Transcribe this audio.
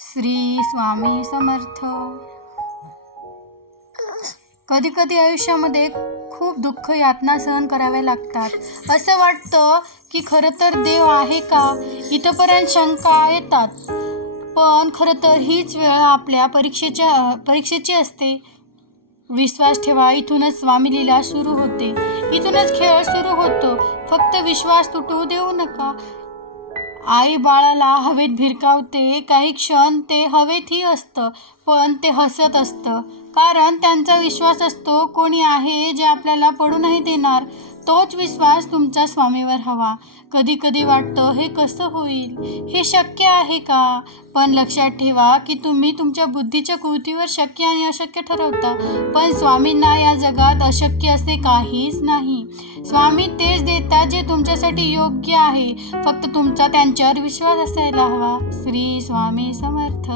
श्री स्वामी समर्थ. कधी कधी आयुष्यामध्ये खूप दुःख यातना सहन कराव्या लागतात. असं वाटतं की खरं तर देव आहे का, इथंपर्यंत शंका येतात. पण खरं तर हीच वेळ आपल्या परीक्षेची असते. विश्वास ठेवा, इथूनच स्वामी लीला सुरू होते, इथूनच खेळ सुरू होतो. फक्त विश्वास तुटू देऊ नका. आई बाळाला हवेत भिरकावते, काही क्षण ते हवेतही असतं, पण ते हसत असतं, कारण त्यांचा विश्वास असतो कोणी आहे जे आपल्याला पडू नाही देणार. तोच विश्वास तुमच्या स्वामीवर हवा. कधी कधी वाटतं हे कसं होईल, हे शक्य आहे का? पण लक्षात ठेवा की तुम्ही तुमच्या बुद्धीच्या कृतीवर शक्य आणि अशक्य ठरवता, पण स्वामींना या जगात अशक्य असे काहीच नाही. स्वामी तेच देतात जे तुमच्यासाठी योग्य आहे. फक्त तुमचा त्यांच्यावर विश्वास असायला हवा. श्री स्वामी समर्थ.